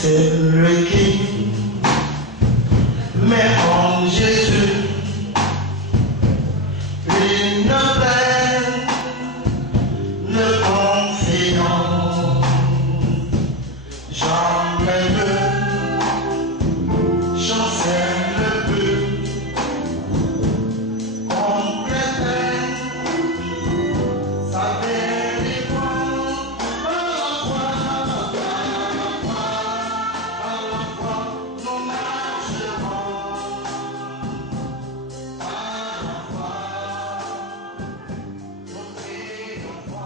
c'est le King, mais en Jésus, une pleine confiance. Jamais ne chancelle plus, compléter sa délivrance par la foi, nous marcherons par la foi, nous triomphons.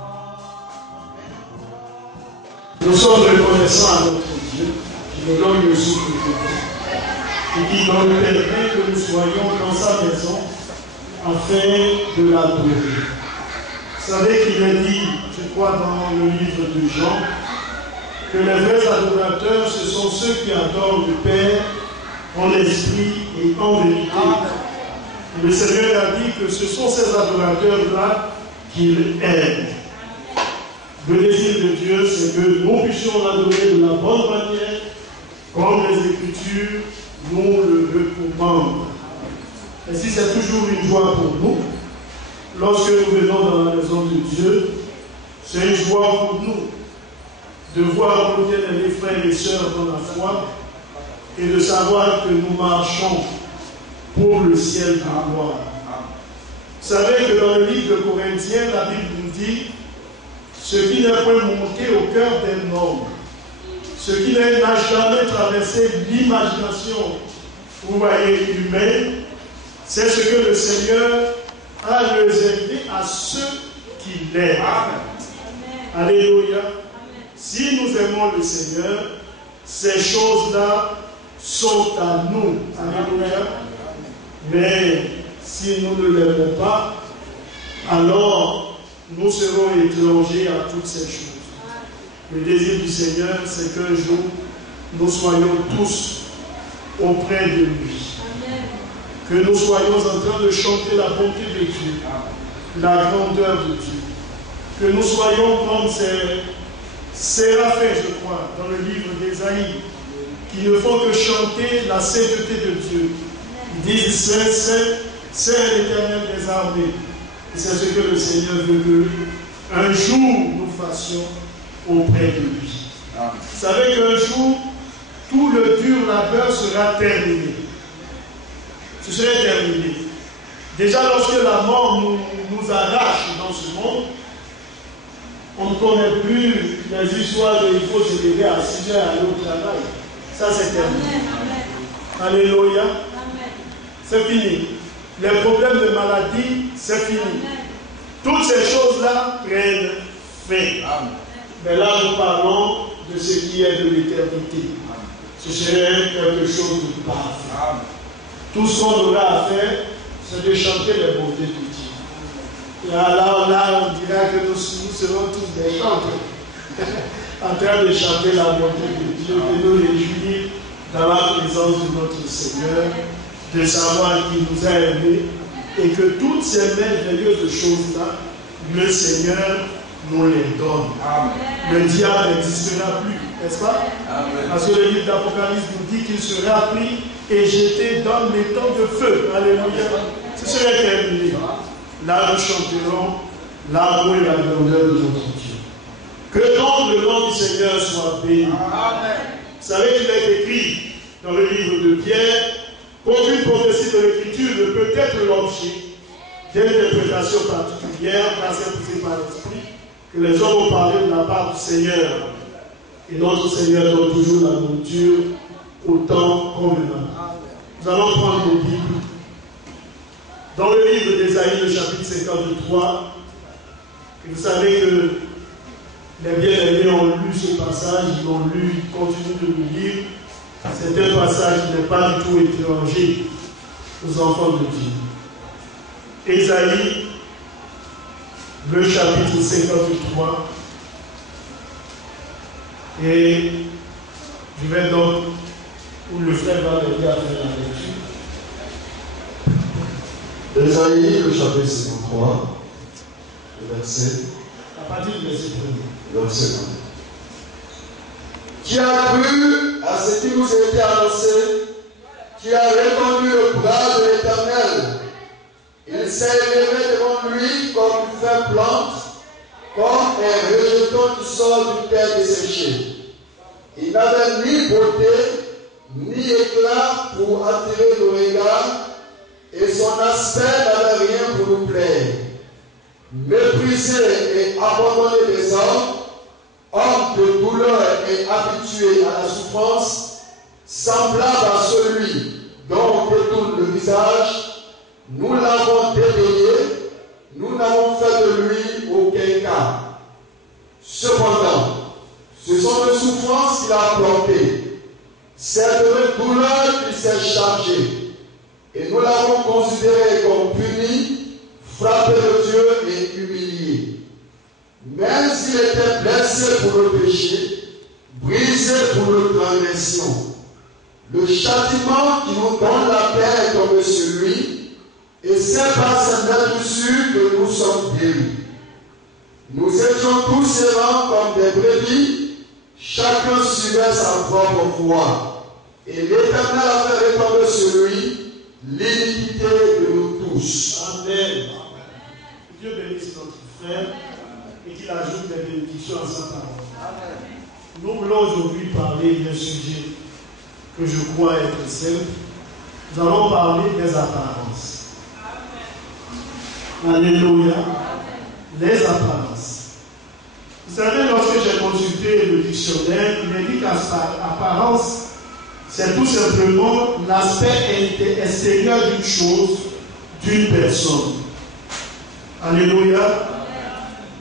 Nous sommes reconnaissants à notre Dieu qui nous donne le souffle de vie et qui nous permet que nous soyons dans sa maison afin de l'adorer. Vous savez qu'il est dit, je crois dans le livre de Jean, que les vrais adorateurs, ce sont ceux qui adorent le Père en esprit et en vérité. Et le Seigneur a dit que ce sont ces adorateurs-là qu'il aime. Le désir de Dieu, c'est que nous puissions l'adorer de la bonne manière, comme les Écritures nous le recommandent. Et si c'est toujours une joie pour nous, lorsque nous venons dans la maison de Dieu, c'est une joie pour nous de voir combien les frères et sœurs dans la foi et de savoir que nous marchons pour le ciel de gloire. Vous savez que dans le livre de Corinthiens, la Bible nous dit ce qui n'est point monté au cœur d'un homme, ce qui n'a jamais traversé l'imagination, vous voyez, humaine, c'est ce que le Seigneur a réservé à ceux qui l'aiment. Alléluia. Si nous aimons le Seigneur, ces choses-là sont à nous. Alléluia. Mais si nous ne l'aimons pas, alors nous serons étrangers à toutes ces choses. Le désir du Seigneur, c'est qu'un jour, nous soyons tous auprès de lui. Que nous soyons en train de chanter la bonté de Dieu, la grandeur de Dieu. Que nous soyons comme ces séraphins, je crois, dans le livre d'Ésaïe, qui ne font que chanter la sainteté de Dieu. Ils disent, Saint, Saint, Saint l'Éternel des armées. Et c'est ce que le Seigneur veut qu'un jour nous fassions auprès de lui. Vous savez qu'un jour, tout le dur labeur sera terminé. Ce serait terminé. Déjà, lorsque la mort nous arrache dans ce monde, on ne connaît plus les histoires de il faut se lever à 6 heures et aller au travail. Ça, c'est terminé. Amen. Alléluia. C'est fini. Les problèmes de maladie, c'est fini. Toutes ces choses-là prennent fin. Mais là, nous parlons de ce qui est de l'éternité. Ce serait quelque chose de parfait. Tout ce qu'on aura à faire, c'est de chanter les bontés de Dieu. Et alors là, on dira que nous serons tous des chantres en train de chanter la bonté de Dieu, de nous réjouir dans la présence de notre Seigneur, de savoir qu'il nous a aimés et que toutes ces merveilleuses choses-là, le Seigneur nous les donne. Amen. Le diable n'existera plus, n'est-ce pas? Amen. Parce que le livre d'Apocalypse nous dit qu'il sera pris et jeté dans les temps de feu. Alléluia. Ce serait terminé. Là, nous chanterons l'amour et la grandeur de notre Dieu. Que donc le nom du Seigneur soit béni. Amen. Vous savez qu'il est écrit dans le livre de Pierre qu'aucune prophétie de l'Écriture ne peut être l'objet d'une interprétation particulière, car c'est poussé par l'Esprit, que les hommes ont parlé de la part du Seigneur. Et notre Seigneur donne toujours la nourriture au temps convenable. Nous allons prendre nos Bibles. Dans le livre d'Ésaïe, le chapitre 53, et vous savez que les bien-aimés ont lu ce passage, ils l'ont lu, ils continuent de le lire. C'est un passage qui n'est pas du tout étranger aux enfants de Dieu. Ésaïe, le chapitre 53. Et je vais donc, où le frère va m'aider à faire la lecture. Ésaïe, le chapitre 53, le verset. À partir du verset 1. Verset 1. Qui a cru à à ce qui nous a été annoncé, tu as répandu le bras de l'Éternel. Il s'est élevé devant lui comme une faible plante, comme un rejeton qui sort d'une terre desséchée. Il n'avait ni beauté, ni éclat pour attirer le regard, et son aspect n'avait rien pour nous plaire. Méprisé et abandonné des hommes, homme de douleur et habitué à la souffrance, semblable à celui dont on détourne le visage, nous l'avons dédaigné, nous n'avons fait de lui aucun cas. Cependant, ce sont des souffrances qu'il a portées, c'est de douleurs qu'il s'est chargé, et nous l'avons considéré comme puni, frappé de Dieu et humilié. Même s'il était blessé pour le péché, brisé pour le transgression, le châtiment qui nous donne la paix est tombé sur lui, et c'est par cette blessure que nous sommes guéris. Nous étions tous errants comme des brebis, chacun suivait sa propre voie, et l'Éternel a fait retomber sur lui l'iniquité de nous tous. Amen. Dieu bénisse notre frère et qu'il ajoute des bénédictions à sa parole. Nous voulons aujourd'hui parler d'un sujet que je crois être simple. Nous allons parler des apparences. Alléluia. Les apparences. Vous savez, lorsque j'ai consulté le dictionnaire, il me dit qu'apparence, c'est tout simplement l'aspect extérieur d'une chose, d'une personne. Alléluia.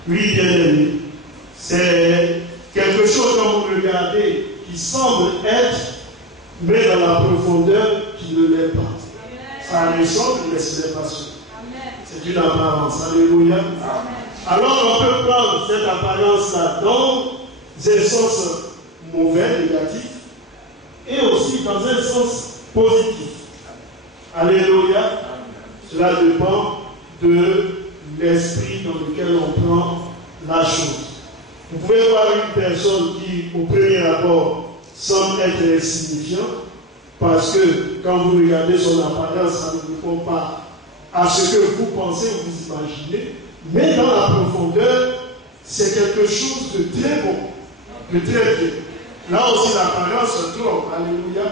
Oui, bien aimé. C'est quelque chose, quand vous regardez, qui semble être, mais dans la profondeur, qui ne l'est pas. Ça ressemble, mais ce n'est pas ça. C'est une apparence. Alléluia. Alors, on peut prendre cette apparence-là dans un sens mauvais, négatif, et aussi dans un sens positif. Alléluia. Cela dépend de l'esprit dans lequel on prend la chose. Vous pouvez voir une personne qui, au premier abord, semble être insignifiante, parce que quand vous regardez son apparence, ça ne répond pas à ce que vous pensez ou vous imaginez, mais dans la profondeur, c'est quelque chose de très bon, de très bien. Là aussi, l'apparence se trompe. Alléluia.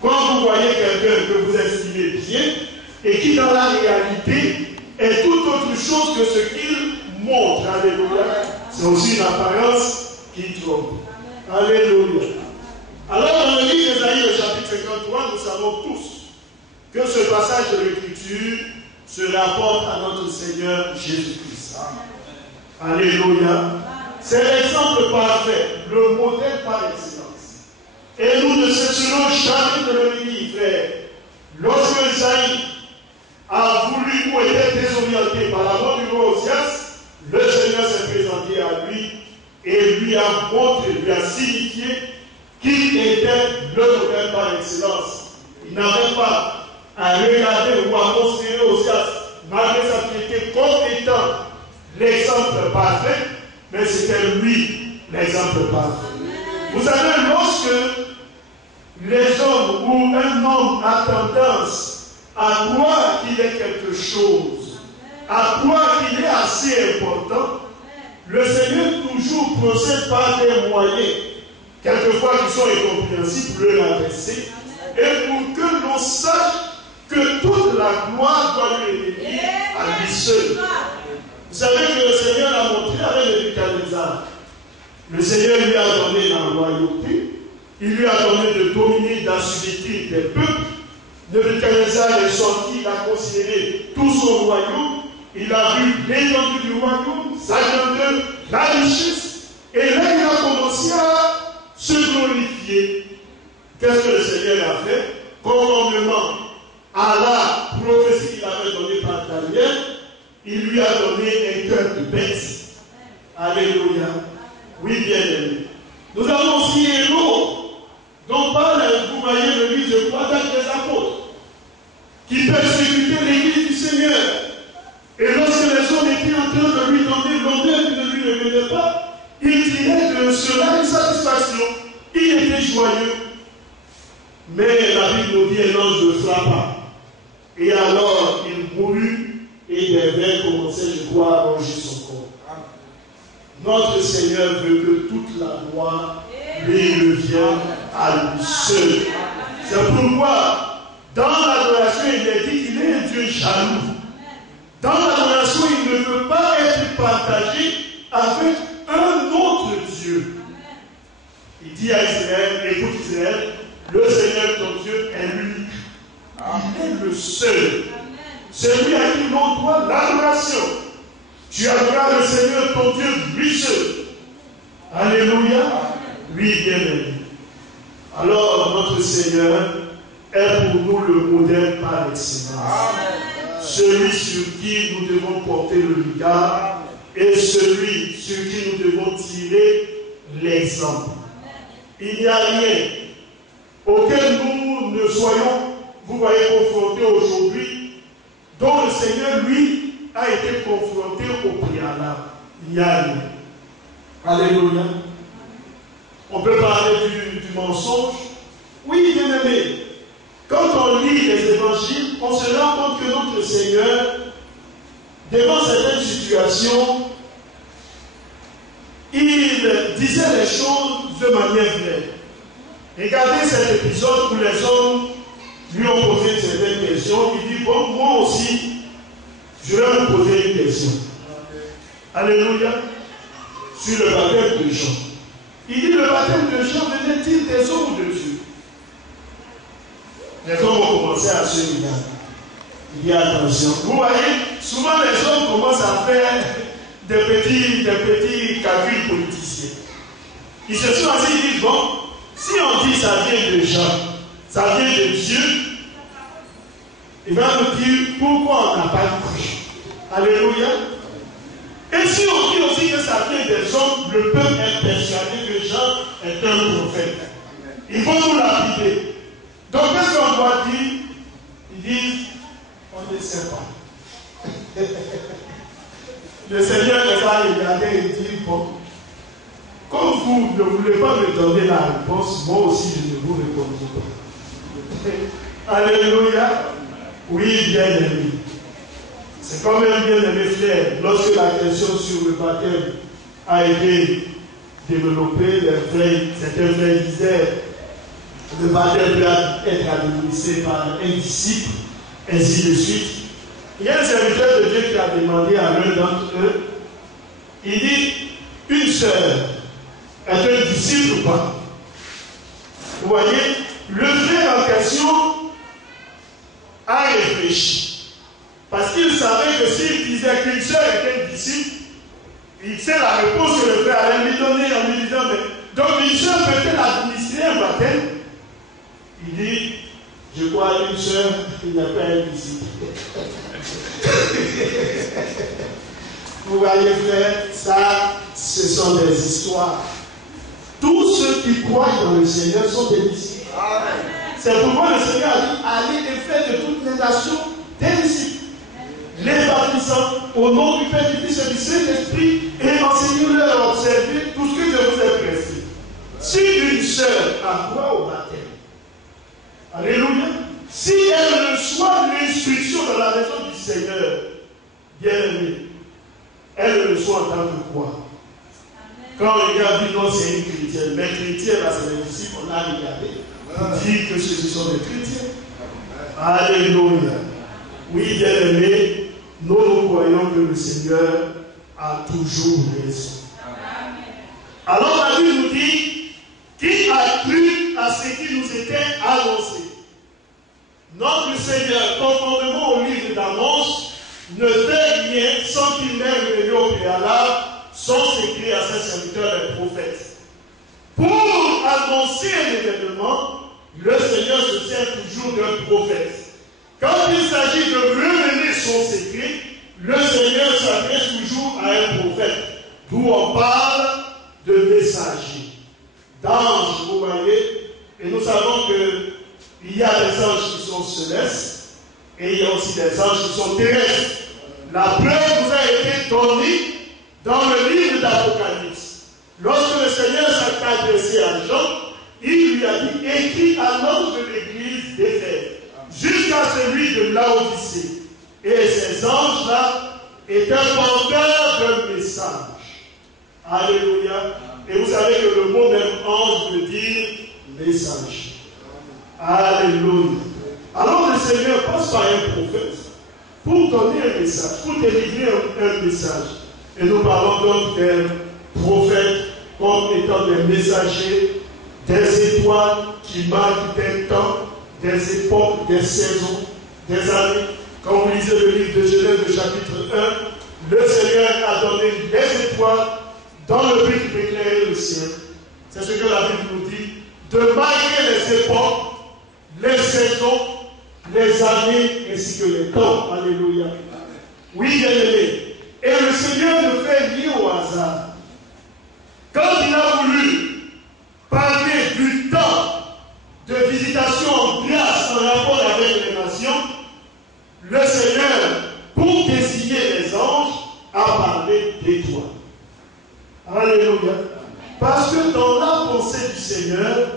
Quand vous voyez quelqu'un que vous estimez bien et qui, dans la réalité, est tout autre chose que ce qu'il montre. Alléluia. C'est aussi une apparence qui trompe. Alléluia. Alors, dans le livre d'Ésaïe, le chapitre 53, nous savons tous que ce passage de l'Écriture se rapporte à notre Seigneur Jésus-Christ. Alléluia. C'est l'exemple parfait, le modèle par excellence. Et nous ne cesserons jamais de le dire, frère. Lorsque Esaïe a voulu ou était désorienté par la mort du roi Osias, le Seigneur s'est présenté à lui et lui a montré, lui a signifié qu'il était le modèle par excellence. Il n'avait pas à regarder ou à considérer Osias, malgré sa piété, comme étant l'exemple parfait, mais c'était lui l'exemple parfait. Vous savez, lorsque les hommes ou un homme a tendance à croire qu'il est quelque chose, à croire qu'il est assez important, le Seigneur toujours procède par des moyens, quelquefois qui sont incompréhensibles, pour le rabaisser, et pour que l'on sache que toute la gloire doit lui revenir à lui seul. Vous savez que le Seigneur a montré avec Nebuchadnezzar. Le Seigneur lui a donné la royauté, il lui a donné de dominer, d'assujettir des peuples. Nebuchadnezzar est sorti, il a considéré tout son royaume, il a vu l'étendue du royaume, sa grandeur, la richesse, et là il a commencé à se glorifier. Qu'est-ce que le Seigneur a fait? Conformément à la prophétie qu'il avait donnée par Daniel, il lui a donné un cœur de bête. Alléluia. Oui, bien aimé. Nous avons aussi un héros dont parle, vous voyez le livre, je crois, d'Actes des Apôtres, qui persécutait l'église du Seigneur. Et lorsque les hommes étaient en train de lui donner l'honneur qui ne lui revenait pas, il tirait de cela une satisfaction. Il était joyeux. Mais la Bible nous dit un ange le frappa. Et alors il mourut et des vers commençaient, je crois, à ronger son corps. Notre Seigneur veut que toute la gloire lui revienne à lui seul. C'est pourquoi, dans l'adoration, il est dit qu'il est un Dieu jaloux. Dans l'adoration, il ne veut pas être partagé avec un autre Dieu. Il dit à Israël, écoute Israël, le Seigneur ton Dieu est l'unique. Il est le seul. C'est lui à qui l'on doit l'adoration. Tu adoreras le Seigneur ton Dieu lui seul. Alléluia. Lui bien-aimé. Alors notre Seigneur est pour nous le modèle par excellence. Celui sur qui nous devons porter le regard et celui sur qui nous devons tirer l'exemple. Il n'y a rien auquel nous ne soyons, vous voyez, confrontés aujourd'hui, dont le Seigneur, lui, a été confronté au préalable. Il n'y a rien. Alléluia. On peut parler du mensonge. Oui, bien aimé. Quand on lit les évangiles, on se rend compte que notre Seigneur, devant certaines situations, il disait les choses de manière vraie. Regardez cet épisode où les hommes lui ont posé certaines questions. Il dit, bon, moi aussi, je vais vous poser une question. Alléluia. Sur le baptême de Jean. Il dit, le baptême de Jean venait-il des hommes de Dieu? Les hommes ont commencé à se regarder. Il dit, attention. Vous voyez, souvent les hommes commencent à faire des petits calculs politiciens. Ils se sont assis, ils disent, bon, si on dit ça vient de Jean, ça vient de Dieu, il va nous dire pourquoi on n'a pas cru. Alléluia. Et si on dit aussi que ça vient des hommes, le peuple est persuadé que Jean est un prophète. Ils vont nous lapider. Donc qu'est-ce qu'on doit dire? Ils disent, on ne sait pas. Le Seigneur les a regardés et dit, bon, comme vous ne voulez pas me donner la réponse, moi aussi je ne vous répondrai pas. Alléluia. Oui, bien aimé. C'est quand même bien aimé, frère, lorsque la question sur le baptême a été développée, certains frères disaient, le baptême peut être administré par un disciple, ainsi de suite. Il y a un serviteur de Dieu qui a demandé à l'un d'entre eux, il dit, une sœur est un disciple ou pas? Vous voyez, le frère en question a réfléchi. Parce qu'il savait que s'il disait qu'une sœur était un disciple, il sait la réponse que le frère allait lui donner en lui disant, mais donc une sœur peut-elle administrer un baptême? Il dit, je crois à une sœur qui n'est pas un disciple. Vous voyez, frère, ça, ce sont des histoires. Tous ceux qui croient dans le Seigneur sont des disciples. C'est pourquoi le Seigneur a dit, allez et faites de toutes les nations des disciples. Les baptisants au nom du Père, du Fils et du Saint-Esprit, et enseignez-leur à observer tout ce que je vous ai prescrit. Si une sœur a droit au baptême, alléluia, si elle reçoit l'instruction dans la maison du Seigneur, bien aimé, elle reçoit en tant que quoi? Quand on regarde, dit non, c'est une chrétienne, mais chrétienne, là, c'est les disciples, on a regardé, on dit que ceux-ci sont des chrétiens. Alléluia. Oui, bien aimé, nous croyons que le Seigneur a toujours raison. Alors la Bible nous dit, qui a cru à ce qui nous était annoncé? Notre Seigneur, conformément au livre d'annonce, ne fait rien sans qu'il n'ait révélé au préalable son secret à ses serviteurs les prophètes. Pour annoncer un événement, le Seigneur se sert toujours d'un prophète. Quand il s'agit de révéler son secret, le Seigneur s'adresse toujours à un prophète. D'où on parle de messager, d'ange, vous voyez. Et nous savons qu'il y a des anges qui sont célestes et il y a aussi des anges qui sont terrestres. La preuve vous a été donnée dans le livre d'Apocalypse. Lorsque le Seigneur s'est adressé à Jean, il lui a dit, écris à l'ange de l'église d'Éphèse, jusqu'à celui de Laodicée. Et ces anges-là étaient porteurs d'un message. Alléluia. Et vous savez que le mot même ange veut dire message. Alléluia. Alors le Seigneur passe par un prophète pour donner un message, pour délivrer un message. Et nous parlons donc des prophètes comme étant des messagers, des étoiles qui marquent des temps, des époques, des saisons, des années. Quand vous lisez le livre de Genèse, le chapitre 1, le Seigneur a donné les étoiles dans le but d'éclairer le ciel. C'est ce que la Bible nous dit, de marquer les époques, les saisons, les années ainsi que les temps. Alléluia. Oui, bien-aimé. Et le Seigneur ne fait ni au hasard. Quand il a voulu parler du temps de visitation en grâce en rapport avec les nations, le Seigneur, pour désigner les anges, a parlé d'étoiles. Alléluia. Parce que dans la pensée du Seigneur,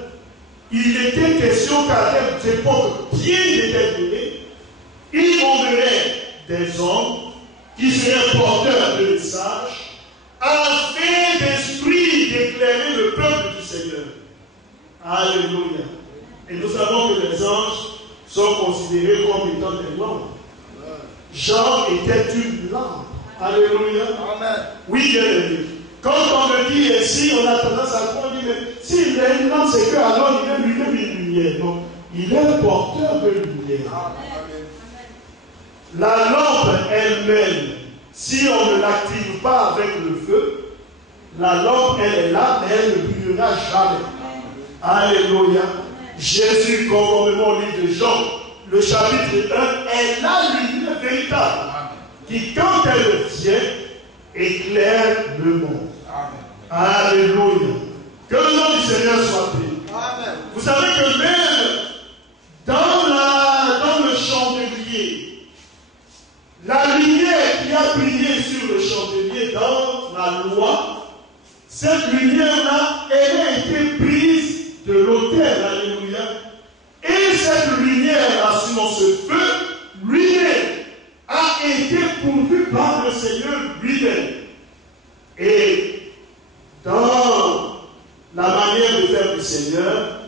il était question qu'à cette époque bien déterminée, il enverrait des hommes qui seraient porteurs de messages afin d'instruire, d'éclairer le peuple du Seigneur. Alléluia. Et nous savons que les anges sont considérés comme étant des lampes. Jean était une lampe. Alléluia. Amen. Oui, bien aimé. Quand on me dit ainsi, on a tendance à croire, mais s'il est une lampe, c'est que alors il est lui-même une lumière. Non, il est porteur de lumière. Amen. La lampe elle-même, si on ne l'active pas avec le feu, la lampe elle est là, mais elle ne brûlera jamais. Alléluia. Jésus, conformément au livre de Jean, le chapitre 1, est la lumière véritable qui, quand elle vient, éclaire le monde. Amen. Alléluia. Que le nom du Seigneur soit béni. Amen. Vous savez que même dans le chandelier, la lumière qui a brillé sur le chandelier dans la loi, cette lumière-là, elle a été prise de l'autel. Alléluia. Et cette lumière-là, sur ce feu, lui-même, a été pourvu par le Seigneur lui-même. Et dans la manière de faire du Seigneur,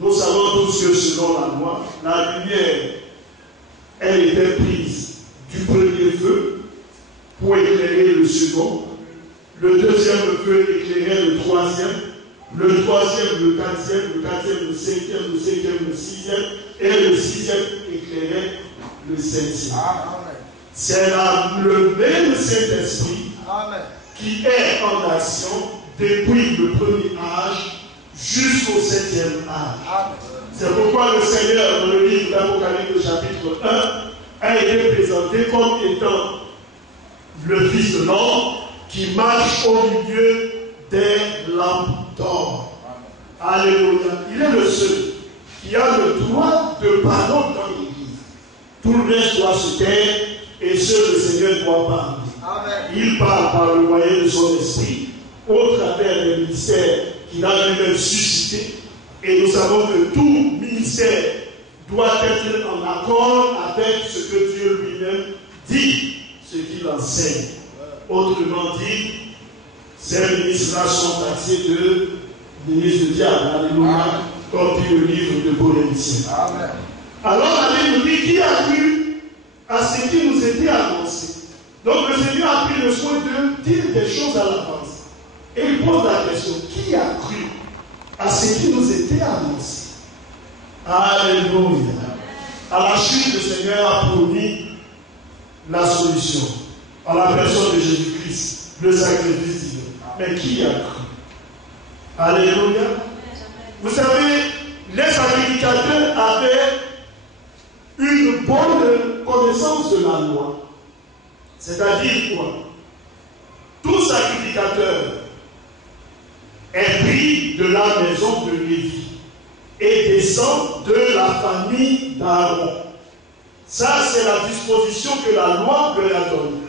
nous savons tous que selon la loi, la lumière, elle était prise du premier feu pour éclairer le second, le deuxième feu éclairait le troisième, le troisième le quatrième le cinquième le sixième, et le sixième éclairait le septième. C'est le même Saint-Esprit qui est en action depuis le premier âge jusqu'au septième âge. C'est pourquoi le Seigneur, dans le livre d'Apocalypse chapitre 1, a été présenté comme étant le Fils de l'homme qui marche au milieu des lampes d'or. Alléluia. Il est le seul qui a le droit de parler dans l'Église. Tout le reste doit se taire et seul le Seigneur doit parler. Amen. Il parle par le moyen de son esprit au travers des ministères qu'il a lui-même suscité. Et nous savons que tout ministère doit être en accord avec ce que Dieu lui-même dit, ce qu'il enseigne. Autrement dit, ces ministres-là sont taxés de ministres de diable. Alléluia. Comme dit le livre de Bolénicien. Alors la Bible nous dit qui a cru à ce qui nous était annoncé. Donc le Seigneur a pris le soin de dire des choses à l'avance. Et il pose la question, qui a cru à ce qui nous était annoncé? Alléluia. À la chute, le Seigneur a promis la solution. À la personne de Jésus-Christ, le sacrifice divin. Mais qui a cru? Alléluia. Vous savez, les sacrificateurs avaient une bonne connaissance de la loi. C'est-à-dire quoi? Tout sacrificateur est pris de la maison de Lévi et descend de la famille d'Aaron. Ça, c'est la disposition que la loi leur a donnée.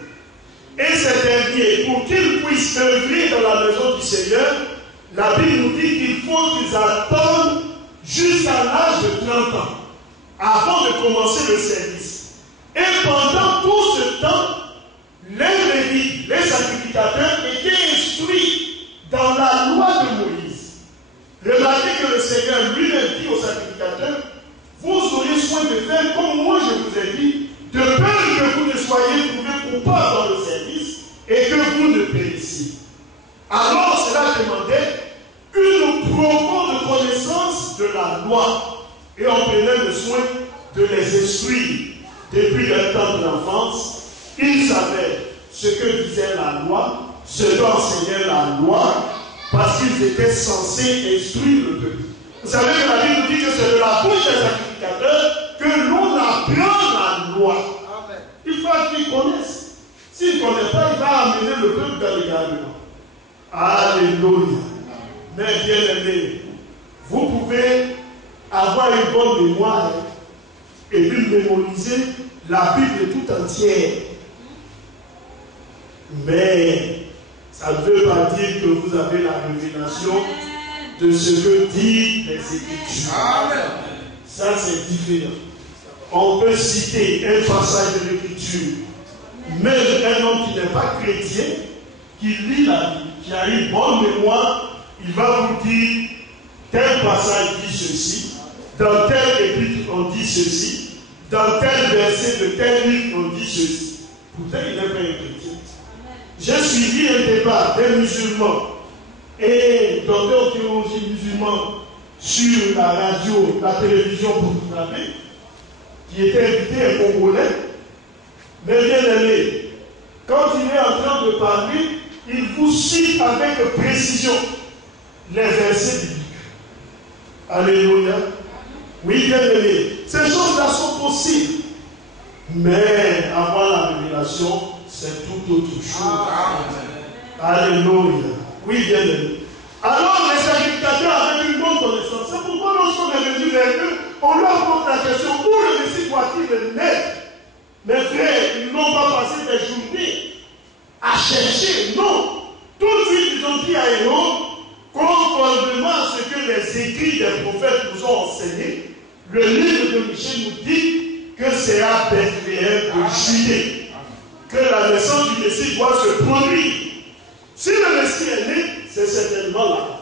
Et ces derniers, pour qu'ils puissent œuvrer dans la maison du Seigneur, la Bible nous dit qu'il faut qu'ils attendent avant de commencer le service. Et pendant tout ce temps, les Lévites, les sacrificateurs étaient instruits dans la loi de Moïse. Remarquez que le Seigneur lui-même dit aux sacrificateurs, vous aurez soin de faire comme moi je vous ai dit, de peur que vous ne soyez trouvés coupables dans le service et que vous ne périssiez. Alors cela demandait une profonde connaissance de la loi et on prenait le soin de les instruire. Depuis le temps de l'enfance, ils savaient ce que disait la loi, ce qu'enseignait la loi, parce qu'ils étaient censés instruire le peuple. Vous savez que la Bible nous dit que c'est de la bouche des sacrificateurs que l'on apprend la loi. Amen. Il faut qu'ils connaissent. S'il ne connaît pas, il va amener le peuple dans l'égarement. Alléluia. Mais bien aimé, vous pouvez avoir une bonne mémoire et puis mémoriser la Bible tout entière. Mais ça ne veut pas dire que vous avez la révélation de ce que disent les Écritures. Amen. Ça, c'est différent. On peut citer un passage de l'Écriture. Même un homme qui n'est pas chrétien, qui lit la Bible, qui a une bonne mémoire, il va vous dire tel passage dit ceci, dans tel épître on dit ceci, dans tel verset de tel livre on dit ceci. Pourtant, il n'est pas un chrétien. J'ai suivi un débat des musulmans et docteur théologie musulman sur la radio, la télévision burkinabé, qui était invité un Congolais. Mais bien aimé, quand il est en train de parler, il vous cite avec précision les versets bibliques. Alléluia. Oui, bien aimé, ces choses-là sont possibles. Mais avoir la révélation, c'est tout autre chose. Alléluia. Oui, bien aimé. Alors, les sacrificateurs avaient une bonne connaissance. C'est pourquoi lorsqu'on est venu vers eux, on leur pose la question, où le Messie doit-il naître? Mes frères, ils n'ont pas passé des journées à chercher. Non. Tout de suite, ils ont dit à Héron, conformément à ce que les écrits des prophètes nous ont enseigné, le livre de Michée nous dit que c'est à Bethléem de Judée que la naissance du Messie doit se produire. Si le Messie est né, c'est certainement là.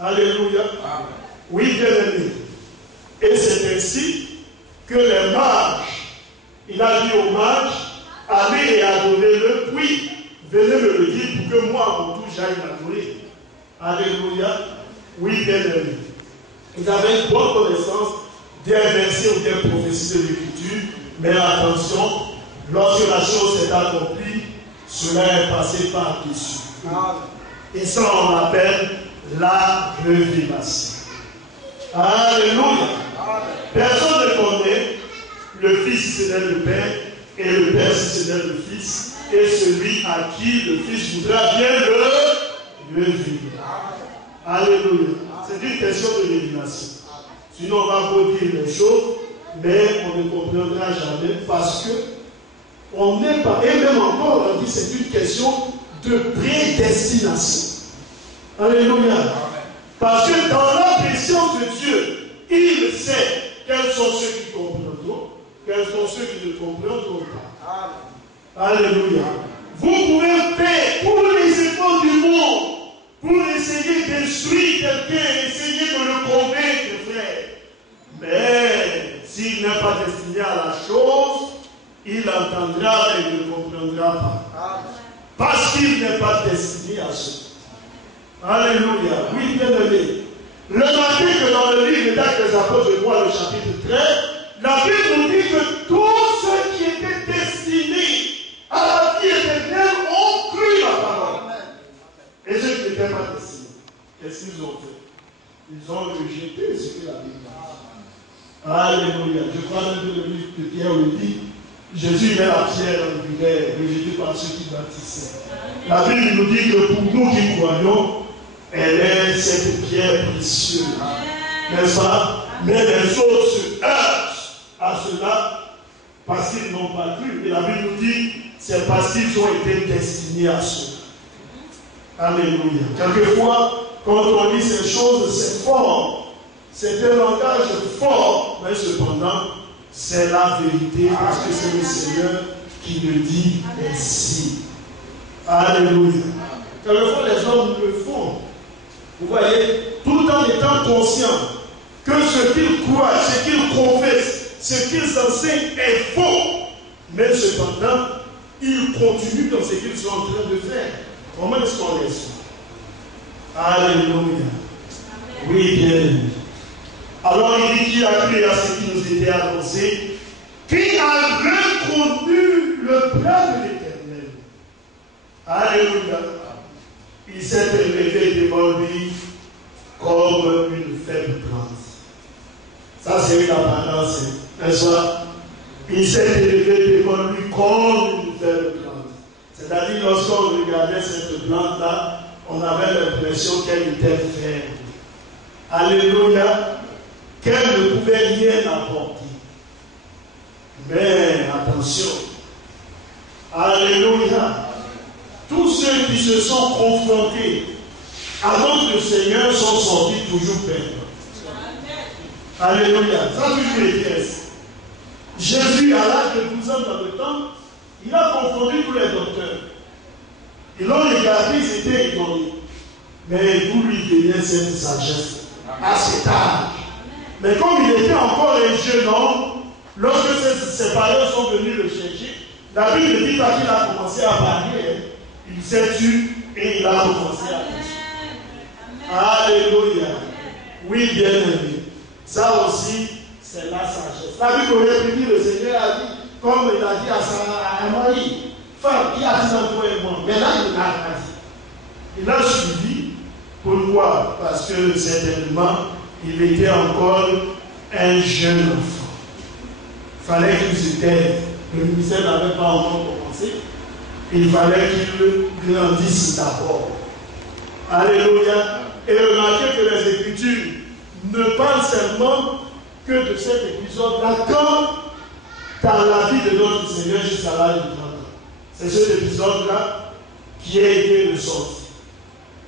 Alléluia. Amen. Oui, bien aimé. Et c'est ainsi que les mages, il a dit aux mages, allez et adorez-le, puis venez me le dire pour que moi, à mon tour, j'aille l'adorer. Alléluia. Oui, bien aimé. Vous avez une bonne connaissance des versets ou des prophéties de l'Écriture, mais attention, lorsque la chose s'est accomplie, cela est passé par-dessus. Et ça, on appelle la révélation. Alléluia. Personne ne connaît le Fils si ce n'est le Père, et le Père si ce n'est le Fils, et celui à qui le Fils voudra bien le révéler. Alléluia. C'est une question de révélation. Sinon, on va vous dire les choses, mais on ne comprendra jamais parce que on n'est pas, et même encore, on dit c'est une question de prédestination. Alléluia. Parce que dans la présence de Dieu, il sait quels sont ceux qui comprendront, quels sont ceux qui ne comprendront pas. Alléluia. Vous pouvez faire tous les efforts du monde pour essayer d'instruire quelqu'un, essayer de le convaincre, frère. Mais s'il n'est pas destiné à la chose, il entendra et il ne comprendra pas. Parce qu'il n'est pas destiné à ça. Alléluia. Oui, bien aimé. Remarquez que dans le livre d'Actes des Apôtres, je vois le chapitre 13, la Bible nous dit que tous ceux qui étaient destinés à la vie éternelle ont cru la parole. Et ceux qui n'étaient pas destinés, qu'est-ce qu'ils ont fait? Ils ont rejeté ce que la Bible dit. Alléluia. Je crois même que le livre de Pierre le dit. Jésus est la pierre angulaire, rejetée par ceux qui bâtissaient. La Bible nous dit que pour nous qui croyons, elle est cette pierre précieuse. N'est-ce pas? Mais les autres se heurtent à cela parce qu'ils n'ont pas cru. Et la Bible nous dit c'est parce qu'ils ont été destinés à cela. Alléluia. Quelquefois, quand on lit ces choses, c'est fort. C'est un langage fort. mais cependant, c'est la vérité parce que c'est le Seigneur qui le dit ainsi. Alléluia. Quelquefois, les hommes le font. Vous voyez, tout en étant conscients que ce qu'ils croient, ce qu'ils confessent, ce qu'ils enseignent est faux. Mais cependant, ils continuent dans ce qu'ils sont en train de faire. Comment est-ce qu'on les suit? Alléluia. Oui, bien. Alors il dit qu'il a cru à ce qui nous était annoncé, qui a reconnu le plan de l'Éternel. Alléluia. Il s'est élevé devant lui comme une faible plante. Ça, c'est une apparence, n'est-ce pas? Il s'est élevé devant lui comme une faible plante. C'est-à-dire, lorsqu'on regardait cette plante-là, on avait l'impression qu'elle était ferme. Alléluia. Qu'elle ne pouvait rien apporter. Mais attention. Alléluia. Tous ceux qui se sont confrontés avec le Seigneur sont sortis toujours perdants. Alléluia. Ça a toujours été ainsi. Jésus, à l'âge de 12 ans dans le temple, il a confondu tous les docteurs. Ils l'ont regardé, ils étaient étonnés. Mais vous lui donnez cette sagesse à cet âge. Mais comme il était encore un jeune homme, lorsque ses parents sont venus le chercher, la Bible ne dit pas qu'il a commencé à parler. Il s'est tué et il a commencé à parler. Alléluia. Oui, bien aimé. Ça aussi, c'est la sagesse. La Bible aurait pu dire, le Seigneur a dit, comme il a dit à Marie, femme, qui a dit en toi et moi. Mais là, il n'a pas dit. Il a suivi. Pourquoi? Parce que certainement, il était encore un jeune enfant. Il fallait qu'il se taise. Le ministère n'avait pas encore commencé. Il fallait qu'il grandisse d'abord. Alléluia. Et remarquez que les Écritures ne parlent seulement que de cet épisode-là, comme dans la vie de notre Seigneur jusqu'à l'âge de 30 ans. C'est cet épisode-là qui a été ressorti.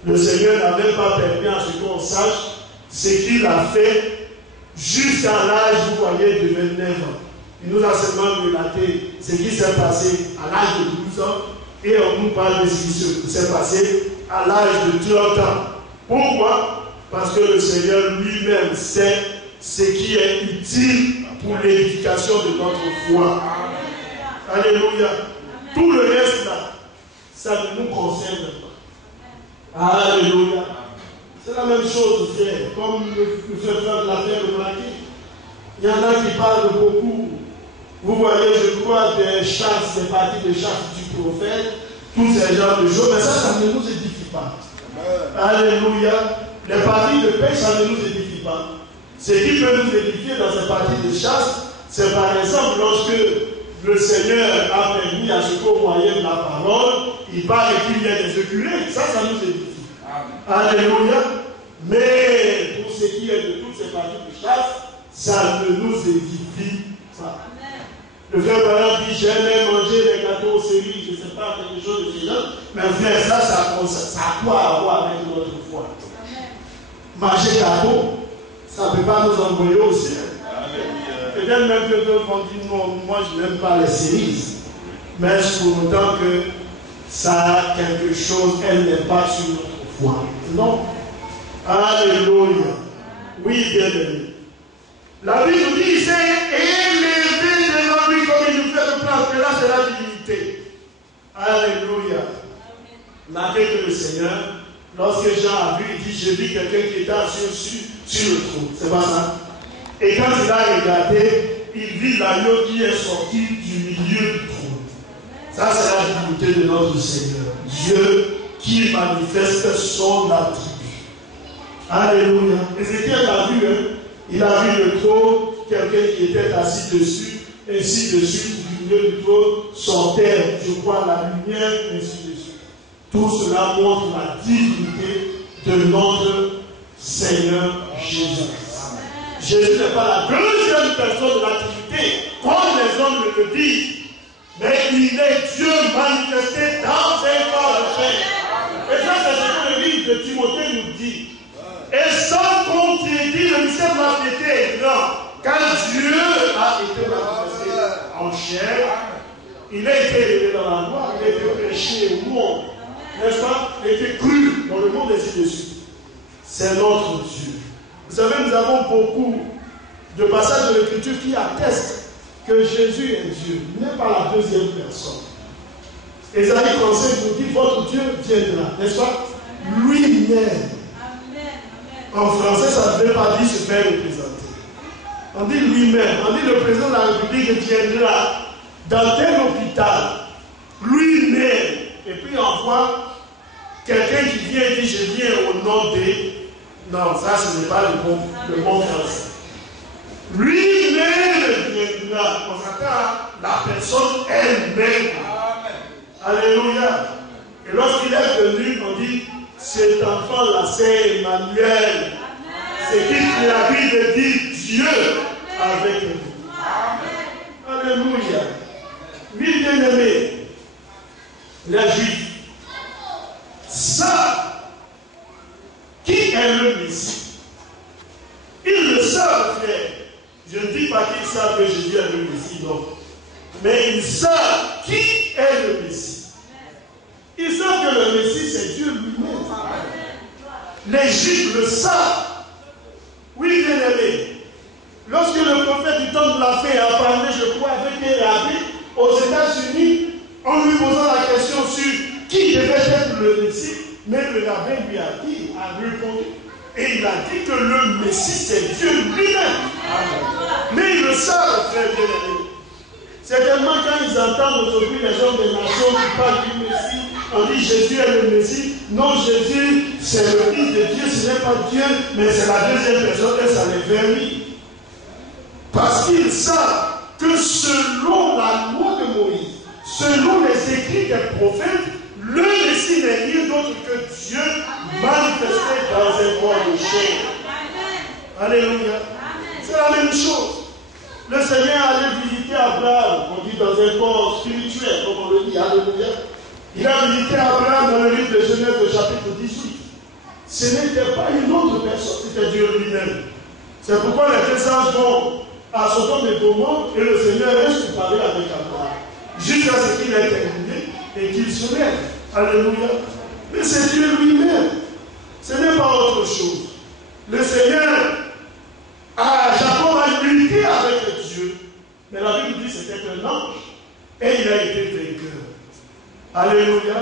Le Seigneur n'avait pas permis à ce qu'on sache ce qu'il a fait jusqu'à l'âge, vous voyez, de 29 ans. Il nous a seulement relaté ce qui s'est passé à l'âge de 12 ans et on nous parle de ce qui s'est passé à l'âge de 30 ans. Pourquoi? Parce que le Seigneur lui-même sait ce qui est utile pour l'édification de notre foi. Alléluia. Tout le reste là, ça ne nous concerne pas. Alléluia. C'est la même chose, frère, comme le frère l'a fait remarquer. Il y en a qui parlent beaucoup. Vous voyez, je crois, des chasses, des parties de chasse du prophète, tous ces genres de choses, mais ça ne nous édifie pas. Alléluia. Les parties de paix, ça ne nous édifie pas. Ce qui peut nous édifier dans ces parties de chasse, c'est par exemple lorsque le Seigneur a permis à ce qu'on voyait la parole, il parle et qu'il y a des éculés, ça nous édifie. Alléluia. Mais pour ce qui est de toutes ces parties de chasse, ça ne nous édifie pas. Le frère Baran dit, j'aimais manger les gâteaux aux cerises, je ne sais pas, quelque chose de ce genre. Mais frère, ça a quoi à voir avec notre foi? Manger gâteau, ça ne peut pas nous envoyer au ciel. Peut-être même que d'autres vont dire, non, moi je n'aime pas les cerises. Mais pour autant que ça a quelque chose, elle n'est pas sur notre foi. Non. Alléluia. Oui, bien aimé. La Bible nous dit, il s'est élevé devant lui comme il nous fait le plan, que là c'est la divinité. Alléluia. Malgré que le Seigneur, lorsque Jean a vu, il dit, j'ai vu quelqu'un qui était assis sur le trône. C'est pas ça. Et quand il a regardé, il vit l'agneau qui est sorti du milieu du trône. Ça c'est la divinité de notre Seigneur. Dieu qui manifeste son attribut. Alléluia. Ézéchiel a vu, il a vu le trône, quelqu'un qui était assis dessus, ainsi dessus, du milieu du trône, sortait, je crois, la lumière, ainsi de suite. Tout cela montre la divinité de notre Seigneur Jésus. Jésus n'est pas la deuxième personne de la Trinité, comme les hommes le disent, mais il est Dieu manifesté dans un corps de chair. Et ça, c'est ce que le livre de Timothée nous dit. Et sans contredire, le mystère de la piété est grand, car Il a été élevé dans la gloire, il a été prêché au monde, n'est-ce pas? Il a été cru dans le monde et ainsi de suite. C'est notre Dieu. Vous savez, nous avons beaucoup de passages de l'Écriture qui attestent que Jésus est Dieu, il n'est pas la deuxième personne. Ésaïe 35 nous dit, votre Dieu viendra, n'est-ce pas? Lui-même. En français, ça ne veut pas dire se faire représenter. On dit lui-même, on dit le président de la République viendra dans tel hôpital, lui-même, et puis on voit quelqu'un qui vient et dit je viens au nom de... Non, ça ce n'est pas le bon français. Lui-même viendra. On s'attend à la personne elle-même. Alléluia. Et lorsqu'il est venu, on dit cet enfant-là, c'est Emmanuel. C'est qui la Bible dit Dieu avec nous. Alléluia. Oui, bien-aimés, les Juifs, ça, qui est le Messie? Ils le savent, frère. Je ne dis pas qu'ils savent que Jésus est le Messie, non. Mais ils savent qui est le Messie. Ils savent que le Messie, c'est Dieu lui-même. Les Juifs le savent. Oui, bien-aimés. Lorsque le prophète du temps de la fin a parlé, je crois, avec les rabbins aux États-Unis, en lui posant la question sur qui devait être le Messie, mais le rabbin lui a dit, a répondu, et il a dit que le Messie, c'est Dieu lui-même. Mais ils le savent, frère bien-aimé. Certainement, quand ils entendent aujourd'hui les hommes des nations qui parlent du Messie, on dit Jésus est le Messie. Non, Jésus, c'est le Fils de Dieu, ce n'est pas Dieu, mais c'est la deuxième personne et ça les verrit. Parce qu'ils savent que selon la loi de Moïse, selon les écrits des prophètes, le Messie n'est rien d'autre que Dieu manifesté dans un corps de chair. Alléluia. C'est la même chose. Le Seigneur allait visiter Abraham, on dit dans un corps spirituel, comme on le dit. Alléluia. Il a visité Abraham dans le livre de Genèse, au chapitre 18. Ce n'était pas une autre personne, c'était Dieu lui-même. C'est pourquoi les deux anges vont à Sodome et Gomorrhe et le Seigneur reste parler avec Abraham. Jusqu'à ce qu'il ait terminé et qu'il se lève. Alléluia. Mais c'est Dieu lui-même. Ce n'est pas autre chose. Le Seigneur, Jacob a lutté avec Dieu. Mais la Bible dit que c'était un ange. Et il a été vainqueur. Alléluia.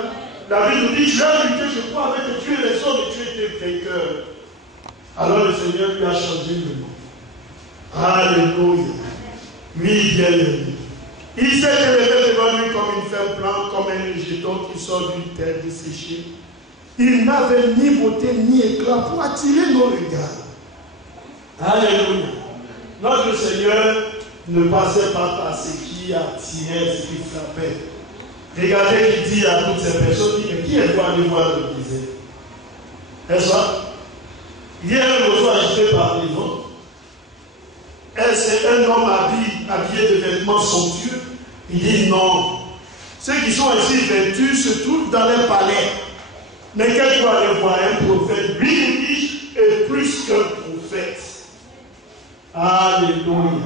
La Bible dit, tu as lutté, je crois, avec Dieu et les hommes, et tu étais vainqueur. Alors le Seigneur lui a changé le nom. Alléluia. Oui, bien aimé. Il s'est élevé devant lui comme une feuille blanche, comme un rejeton qui sort d'une terre desséchée. Il n'avait ni beauté ni éclat pour attirer nos regards. Alléluia. Notre Seigneur ne passait pas par ce qui attirait, ce qui frappait. Regardez qu'il dit à toutes ces personnes, mais qui est-ce aller voir le désert? Est-ce ça? Il y a un oiseau agité par les vents. Est-ce un homme habillé de vêtements somptueux? Il dit non. Ceux qui sont ainsi vêtus se trouvent dans les palais. Mais quel doit aller voir un prophète? Lui, il dit, est plus qu'un prophète. Alléluia.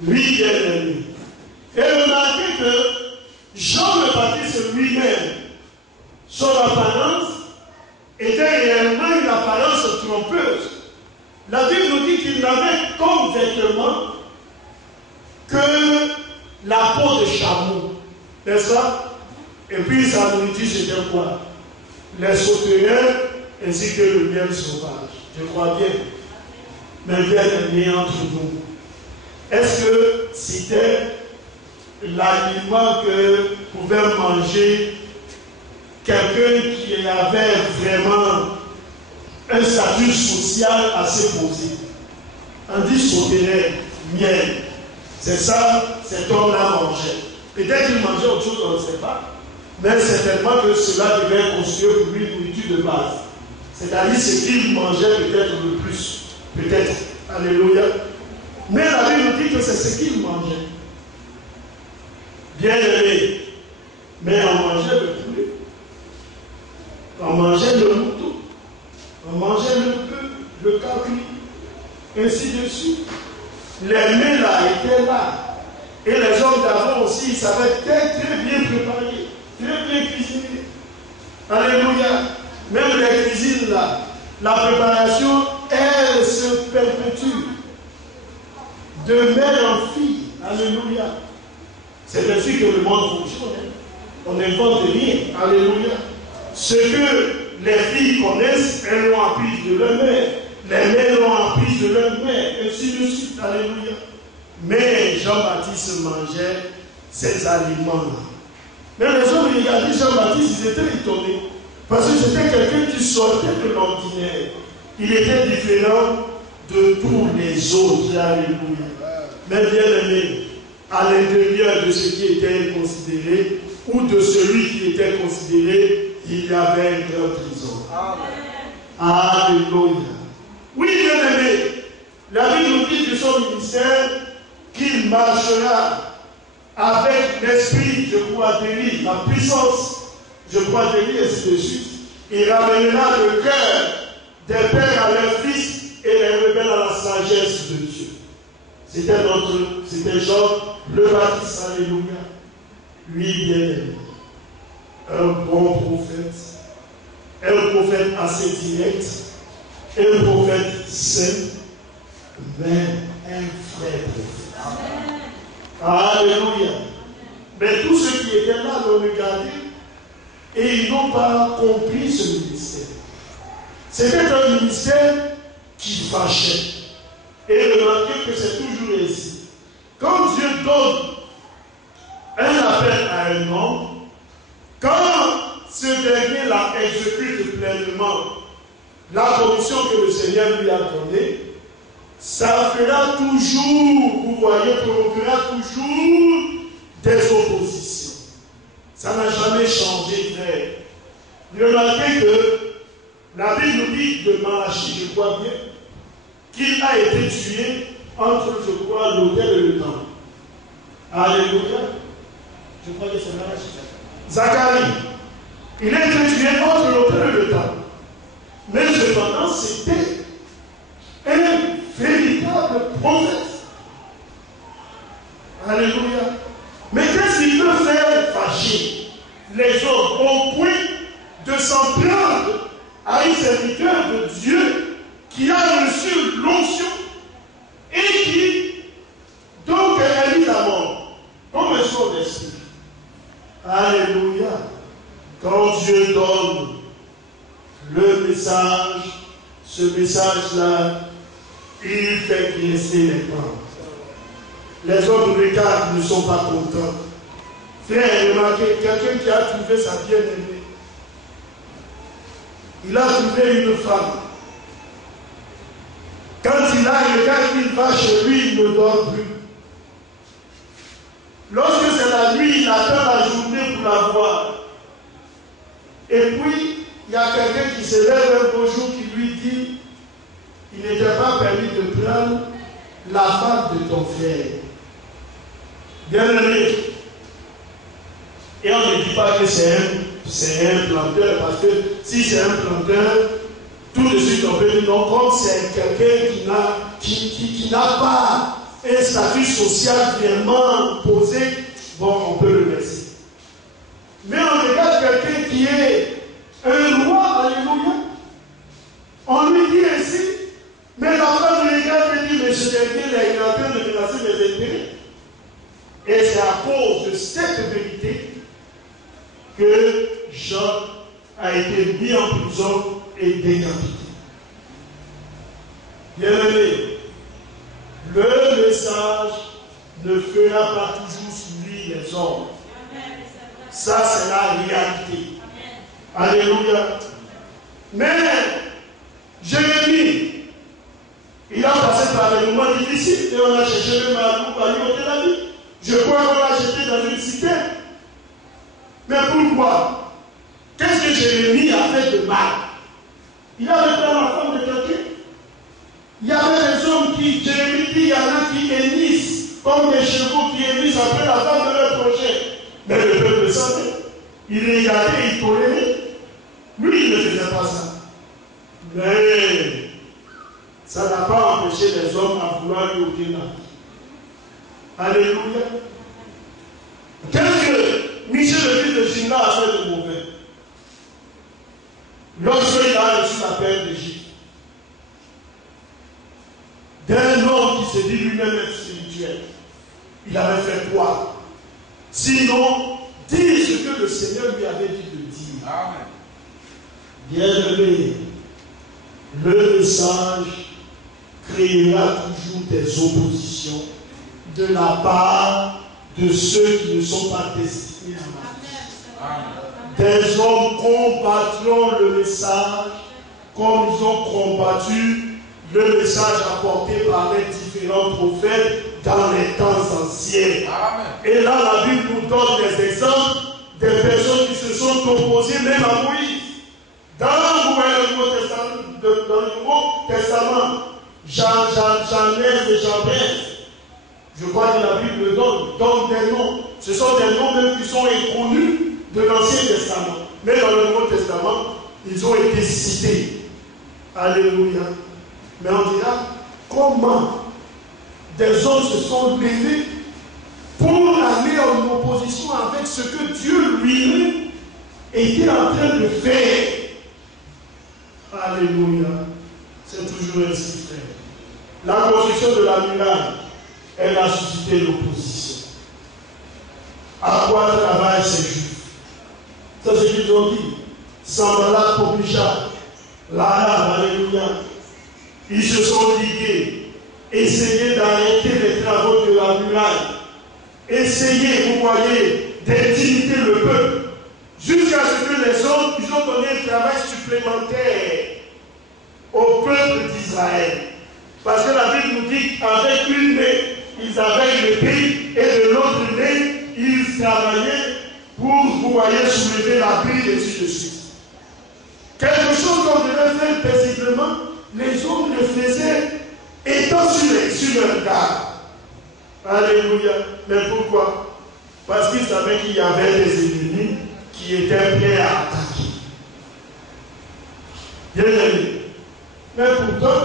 Lui, bien aimé. Et remarquez que Jean le Baptiste lui-même, son apparence était réellement une apparence trompeuse. La Bible nous dit qu'il n'avait comme vêtement que la peau de chameau, n'est-ce pas? Et puis sa nourriture c'était quoi? Les sauterelles ainsi que le miel sauvage. Je crois bien. Mais bien aimé entre nous. Est-ce que c'était l'aliment que pouvait manger quelqu'un qui avait vraiment un statut social assez posé? On dit sauterelle, miel. C'est ça, cet homme-là mangeait. Peut-être qu'il mangeait autre chose, on ne sait pas. Mais certainement que cela devait construire pour lui une nourriture de base. C'est-à-dire ce qu'il mangeait peut-être le plus. Peut-être. Alléluia. Mais la Bible nous dit que c'est ce qu'il mangeait. Bien aimé. Mais on mangeait le poulet. On mangeait le mouton. On mangeait le bœuf, le capri. Ainsi de suite. Les mets là étaient là. Et les hommes d'avant aussi, ils savaient très bien préparer, très bien cuisiner. Alléluia. Même les cuisines là, la préparation, elle se perpétue. De mère en fille. Alléluia. C'est ainsi que le monde fonctionne. On n'invente rien. Alléluia. Ce que les filles connaissent, elles l'ont appris de leur mère. Les mères l'ont appris de leur mère. Ainsi de suite. Alléluia. Mais Jean-Baptiste mangeait ces aliments-là. Mais les hommes regardaient Jean-Baptiste, ils étaient étonnés. Parce que c'était quelqu'un qui sortait de l'ordinaire. Il était différent de tous les autres. Alléluia. Mais bien aimé, à l'intérieur de ce qui était considéré, ou de celui qui était considéré, il y avait un grand trésor. Alléluia. Oui, bien aimé, la Bible nous dit de son ministère qu'il marchera avec l'esprit, je crois, d'Élie, la puissance, je crois, d'Élie, et ainsi de suite. Il ramènera le cœur des pères à leurs fils et les rebelles à la sagesse de Dieu. C'était Jean le Baptiste, alléluia. Lui, bien aimé, un bon prophète, un prophète assez direct, un prophète saint, mais un vrai prophète. Alléluia. Mais tous ceux qui étaient là l'ont regardé et ils n'ont pas compris ce ministère. C'était un ministère qui fâchait. Et remarquez que c'est toujours ainsi. Quand Dieu donne un appel à un homme, quand ce dernier la exécute pleinement, la commission que le Seigneur lui a donnée, ça fera toujours, vous voyez, provoquera toujours des oppositions. Ça n'a jamais changé, frère. Remarquez que la Bible nous dit de Malachie, je crois bien, qu'il a été tué entre, je crois, l'autel et le temple. Alléluia. Je crois que c'est Malachie. Zacharie. Il a été tué entre l'autel et le temple. Mais cependant, c'était un véritable prophète. Alléluia. Mais qu'est-ce qu'il peut faire fâcher les hommes au point de s'en prendre à un serviteur de Dieu qui a reçu l'onction et qui, donc, est mis à mort, comme un son d'esprit. Alléluia. Quand Dieu donne le message, ce message-là, il fait grincer les dents. Les hommes regardent, ne sont pas contents. Frère, remarquez, quelqu'un qui a trouvé sa bien-aimée, il a trouvé une femme. Quand il a regardé qu'il va chez lui, il ne dort plus. Lorsque c'est la nuit, il attend la journée pour la voir. Et puis, il y a quelqu'un qui se lève un beau jour qui lui dit, il n'était pas permis de prendre la femme de ton frère. Bien-aimé. Et on ne dit pas que c'est un planteur, parce que si c'est un planteur, tout de suite on peut dire non, comme c'est quelqu'un qui n'a pas un statut social vraiment posé, bon, on peut le laisser. Mais on regarde quelqu'un qui est un roi, alléluia. On lui dit ainsi, mais la femme regarde et dit, mais je dernier, il est en train de menacer mes intérêts. Et c'est à cause de cette vérité que Jean a été mis en prison et décapité. Bien-aimé, le message ne fera pas toujours suivre les hommes. Ça, c'est la réalité. Alléluia. Mais Jérémie, il a passé par des moments difficiles et on a cherché même à lui ôter la vie. Je crois qu'on l'a jeté dans une cité. Mais pourquoi? Qu'est-ce que Jérémie a fait de mal? Il avait pris la femme de quelqu'un. Il y avait des hommes qui, Jérémie dit, il y en a qui hennissent comme des chevaux qui hennissent après la fin de leur projet. Mais le peuple savait. Il regardait, il tolérait. Lui, il ne faisait pas ça. Mais ça n'a pas empêché les hommes à vouloir lui ôter la vie. Alléluia. Qu'est-ce que Michel le fils de Simla a fait de mauvais? Lorsqu'il a reçu l'appel d'Égypte, d'un homme qui se dit lui-même être spirituel, il avait fait quoi? Sinon, dire ce que le Seigneur lui avait dit de dire. Amen. Bien-aimé, le message créera toujours des oppositions de la part de ceux qui ne sont pas destinés à marcher. Des hommes combattront le message comme ils ont combattu le message apporté par les différents prophètes dans les temps anciens. Amen. Et là, la Bible nous donne des exemples des personnes qui se sont opposées même à Moïse. Dans le Nouveau Testament, Janès et Jambès, je crois que la Bible donne des noms. Ce sont des noms même qui sont inconnus de l'Ancien Testament. Mais dans le Nouveau Testament, ils ont été cités. Alléluia. Mais on dira, comment des hommes se sont levés pour aller en opposition avec ce que Dieu lui-même était en train de faire. Alléluia. C'est toujours ainsi, frère. La construction de la muraille, elle a suscité l'opposition. À quoi travaillent ces Juifs? C'est ce qu'ils ont dit. Sambalat, Tobija, l'Arabe, alléluia. Ils se sont ligués, essayé d'arrêter les travaux de la muraille, essayé, vous voyez, d'intimider le peuple, jusqu'à ce que les autres, ils ont donné un travail supplémentaire au peuple d'Israël. Parce que la Bible nous dit qu'avec une main, ils avaient le pays, et de l'autre main, ils travaillaient pour, vous voyez, soulever la grille et ainsi de suite. Quelque chose qu'on devait faire paisiblement, les hommes le faisaient étant sur leur garde. Alléluia. Mais pourquoi? Parce qu'ils savaient qu'il y avait des ennemis qui étaient prêts à attaquer. Bien aimé. Mais pourtant,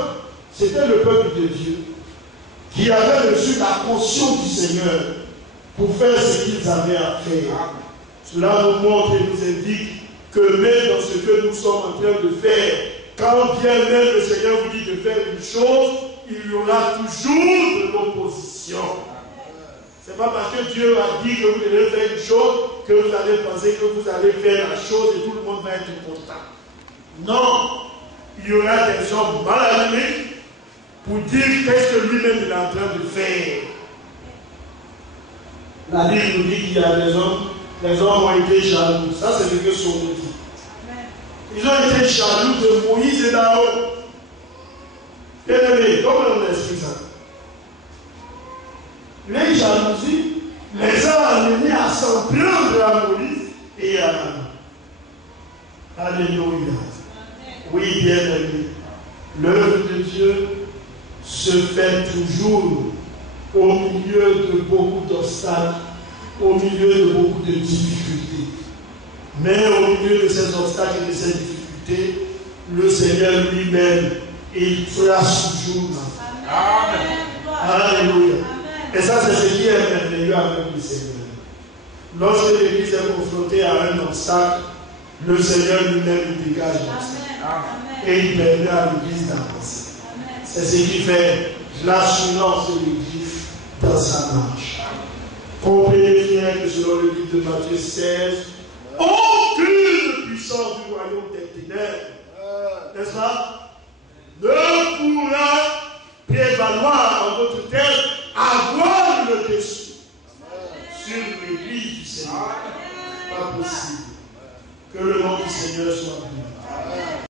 c'était le peuple de Dieu qui avait reçu la caution du Seigneur pour faire ce qu'ils avaient à faire. Cela nous montre et nous indique que même dans ce que nous sommes en train de faire, quand bien même le Seigneur vous dit de faire une chose, il y aura toujours de l'opposition. Ce n'est pas parce que Dieu a dit que vous devez faire une chose que vous allez penser que vous allez faire la chose et tout le monde va être content. Non, il y aura des hommes mal allumés pour dire qu'est-ce que lui-même est en train de faire. La Bible nous dit qu'il y a des hommes ont été jaloux. Ça, c'est ce que Saul dit. Ils ont été jaloux de Moïse et d'Aaron. Bien aimé, comment on explique ça? Les jalousies les a amenés à s'en prendre à Moïse et à Aaron. Alléluia. Oui, bien aimé. L'œuvre de Dieu se fait toujours au milieu de beaucoup d'obstacles, au milieu de beaucoup de difficultés. Mais au milieu de ces obstacles et de ces difficultés, le Seigneur lui-même, il trace toujours. Amen. Alléluia. Et ça, c'est ce qui est merveilleux avec le Seigneur. Lorsque l'Église est confrontée à un obstacle, le Seigneur lui-même dégage l'obstacle. Et il permet à l'Église d'avancer. C'est ce qui fait l'assurance de l'Église dans sa marche. Comprenez bien que selon le livre de Matthieu 16, aucune puissance du royaume des ténèbres, n'est-ce pas, ne pourra prévaloir en votre terre, avoir le dessus sur l'Église du Seigneur. Pas possible. Que le nom du Seigneur soit béni.